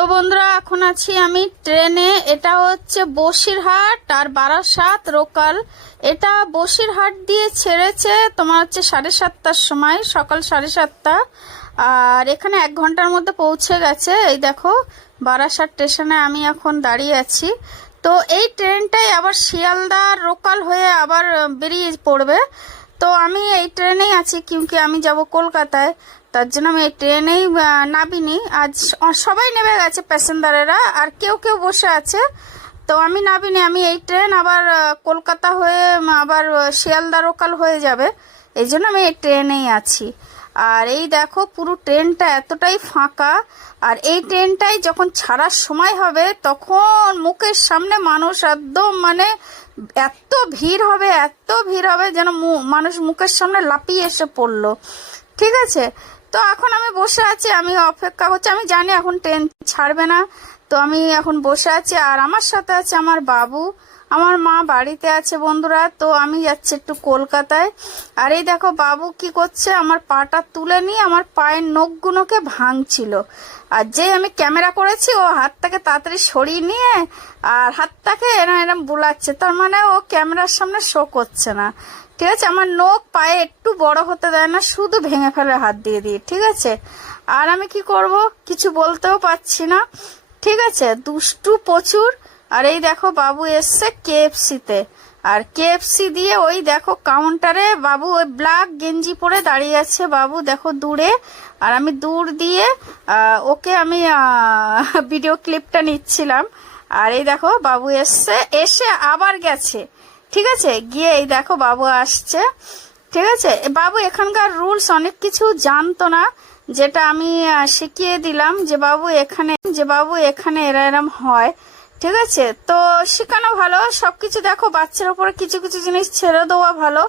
তো বন্ধুরা, এখন আছি আমি ট্রেনে। এটা হচ্ছে বসিরহাট আর বারাসাত লোকাল। এটা বসিরহাট দিয়ে ছেড়েছে তোমার হচ্ছে 7:30টার সময়, সকাল 7:30। আর এখানে 1 ঘন্টার মধ্যে পৌঁছে গেছে। এই দেখো, বারাসাত স্টেশনে আমি এখন দাঁড়িয়ে আছি। তো এই ট্রেনটাই আবার শিয়ালদা লোকাল হয়ে আবার বেরিয়ে পড়বে। তো আমি এই ট্রেনেই আছি, কিউকি আমি যাব কলকাতায়। তার জন্য আমি এই ট্রেনেই নামিনি। আজ সবাই নেমে গেছে প্যাসেঞ্জারেরা, আর কেউ কেউ বসে আছে। তো আমি নামিনি, আমি এই ট্রেন আবার কলকাতা হয়ে আবার শিয়ালদা লোকাল হয়ে যাবে। এই জন্য আমি এই ট্রেনেই আছি। আর এই দেখো, পুরো ট্রেনটা এতটাই ফাঁকা। আর এই ট্রেনটাই যখন ছাড়ার সময় হবে তখন মুখের সামনে মানুষ একদম মানে এত ভিড় হবে, এত ভিড় হবে যেন মানুষ মুখের সামনে লাফিয়ে এসে পড়লো। ঠিক আছে, তো এখন আমি বসে আছি, আমি অপেক্ষা করছি। আমি জানি এখন ট্রেন ছাড়বে না, তো আমি এখন বসে আছি। আর আমার সাথে আছে আমার বাবু, আমার মা বাড়িতে আছে বন্ধুরা। তো আমি যাচ্ছি একটু কলকাতায়। আর এই দেখো বাবু কি করছে, আমার পাটা তুলে নিয়ে আমার পায়ের নখগুলোকে ভাঙছিল। আর যে আমি ক্যামেরা করেছি ও হাতটাকে তাড়াতাড়ি সরিয়ে নিয়ে আর হাতটাকে এরম এরম বুলাচ্ছে, তার মানে ও ক্যামেরার সামনে শো করছে না। ঠিক আছে, আমার নখ পায়ে একটু বড় হতে দেয় না, শুধু ভেঙে ফেলে হাত দিয়ে দিয়ে। ঠিক আছে, আর আমি কি করব, কিছু বলতেও পারছি না। ঠিক আছে, দুষ্টু প্রচুর। আর এই দেখো বাবু এসছে কেএফসিতে। আর কেএফসি দিয়ে ওই দেখো কাউন্টারে বাবু ওই ব্ল্যাক গেঞ্জি পরে দাঁড়িয়ে আছে বাবু, দেখো দূরে। আর আমি দূর দিয়ে ওকে আমি ভিডিও ক্লিপটা নিচ্ছিলাম। আর এই দেখো বাবু এসছে, এসে আবার গেছে। ঠিক আছে, গিয়ে এই দেখো বাবু আসছে। ঠিক আছে, বাবু এখানকার রুলস অনেক কিছু জানতো না, যেটা আমি শিখিয়ে দিলাম যে বাবু এখানে এরা এরম হয়। ঠিক আছে, তো শেখানো ভালো সবকিছু। দেখো বাচ্চার উপরে কিছু কিছু জিনিস ছেড়ে দেওয়া ভালো,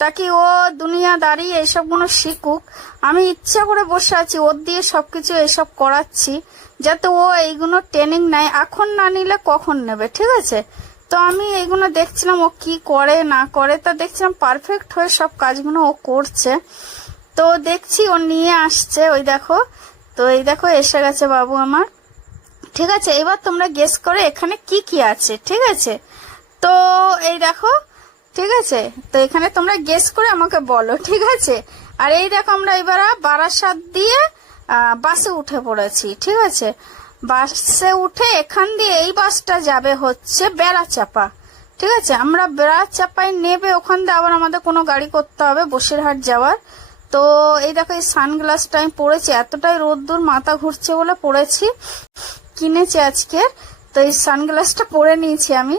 তাকে ও দুনিয়াদারি এইসবগুলো শিখুক। আমি ইচ্ছা করে বসে আছি, ওর দিয়ে সবকিছু এইসব করাচ্ছি যাতে ও এইগুলো ট্রেনিং নেয়। এখন না নিলে কখন নেবে? ঠিক আছে, তো আমি এইগুলো দেখছিলাম ও কি করে না করে। তা দেখছিলাম পারফেক্ট হয়ে সব কাজগুলো ও করছে। তো দেখছি ও নিয়ে আসছে, ওই দেখো। তো এই দেখো এসে গেছে বাবু আমার। ঠিক আছে, এবার তোমরা গেস করে এখানে কি কি আছে। ঠিক আছে, তো এই দেখো। ঠিক আছে, তো এখানে তোমরা গেস করে আমাকে বলো। ঠিক আছে, আর এই দেখো আমরা এবার বারাসাত দিয়ে বাসে উঠে পড়েছি। ঠিক আছে, বাসে উঠে এখান দিয়ে এই বাসটা যাবে হচ্ছে বেড়াচাপা। ঠিক আছে, আমরা বেড়াচাপায় নেবে, ওখান দিয়ে আবার আমাদের কোনো গাড়ি করতে হবে বসিরহাট যাওয়ার। তো এই দেখো এই সানগ্লাসটা আমি পরেছি, এতটাই রোদ্দুর মাথা ঘুরছে বলে পরেছি, কিনেছি আজকে। তো এই সানগ্লাসটা পরে নিয়েছি আমি।